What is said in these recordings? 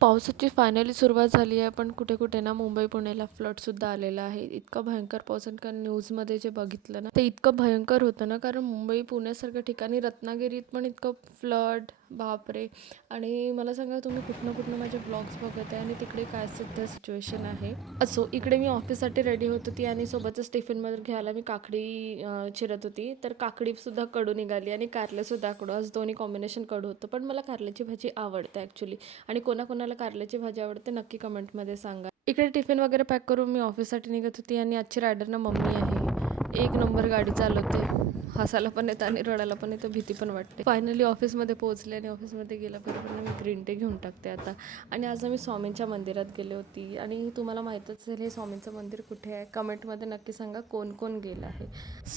पावसाची फायनली सुरुवात झाली आहे, पण कुठे-कुठे ना मुंबई, पुण्याला फ्लडसुद्धा आलेला आहे. इतका भयंकर पाऊस आहे कारण न्यूजमध्ये जे बघितलं ना, ते इतकं भयंकर होतं ना, कारण मुंबई, पुण्यासारख्या ठिकाणी रत्नागिरीत पण इतकं फ्लड, बापरे! आणि मला सांगा तुम्ही कुठनं-कुठनं माझे ब्लॉग्स बघत आहे आणि तिकडे काय सध्या सिच्युएशन आहे. असो, इकडे मी ऑफिससाठी रेडी होत होती आणि सोबतच टिफिनमध्ये घ्यायला मी काकडी चिरत होती. तर काकडीसुद्धा कडू निघाली आणि कारलेसुद्धा कडू. आज दोन्ही कॉम्बिनेशन कडू होतं. पण मला कारल्याची भाजी आवडते ॲक्च्युली. आणि कोणाकोणाला कारल्याची भाजी आवडते नक्की कमेंटमध्ये सांगा. इकडे टिफिन वगैरे पॅक करून मी ऑफिससाठी निघत होती आणि आजची रायडर ना मम्मी आहे. एक नंबर गाडी चालवते. हसायला पण येतं आणि रडायला पण येतं, भीती पण वाटते. फायनली ऑफिसमध्ये पोहोचले आणि ऑफिसमध्ये गेल्याबरोबर मी ग्रीन टी घेऊन टाकते आता. आणि आज आम्ही स्वामींच्या मंदिरात गेले होती आणि तुम्हाला माहीतच असेल हे स्वामींचं मंदिर कुठे आहे. कमेंटमध्ये नक्की सांगा कोण कोण गेलं आहे.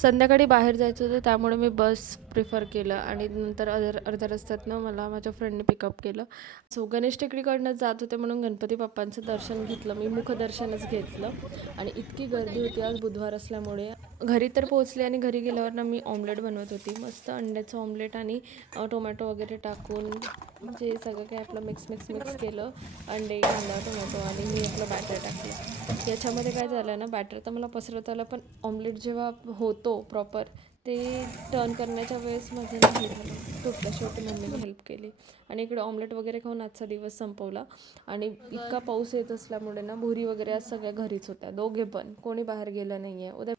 संध्याकाळी बाहेर जायचं होतं त्यामुळे मी बस प्रिफर केलं आणि नंतर अर्ध्या रस्त्यातनं मला माझ्या फ्रेंडने पिकअप केलं. सो गणेश टेकडीकडनं जात होते म्हणून गणपती बाप्पांचं दर्शन घेतलं. मी मुखदर्शनच घेतलं आणि इतकी गर्दी होती आज बुधवार असल्यामुळे. घरी तर पोहोचले आणि घरी गेल्यावर ना मी ऑमलेट बनवत होती. मस्त अंड्याचं ऑमलेट आणि टोमॅटो वगैरे टाकून जे सगळं काही आपलं मिक्स केलं. अंडे, कांदा, टोमॅटो आणि मी आपलं बॅटर टाकलं. याच्यामध्ये काय झालं ना, बॅटर तर मला पसरवता आलं, पण ऑमलेट जेव्हा होतो प्रॉपर ते टर्न करण्याच्या वेळेस माझं ना हे झालं, तुटलं. शेवटी मम्मीने हेल्प केली आणि इकडे ऑमलेट वगैरे खाऊन आजचा दिवस संपवला. आणि इतका पाऊस येत असल्यामुळे ना भुरी वगैरे आज सगळ्या घरीच होत्या, दोघे पण कोणी बाहेर गेलं नाही आहे. उद्या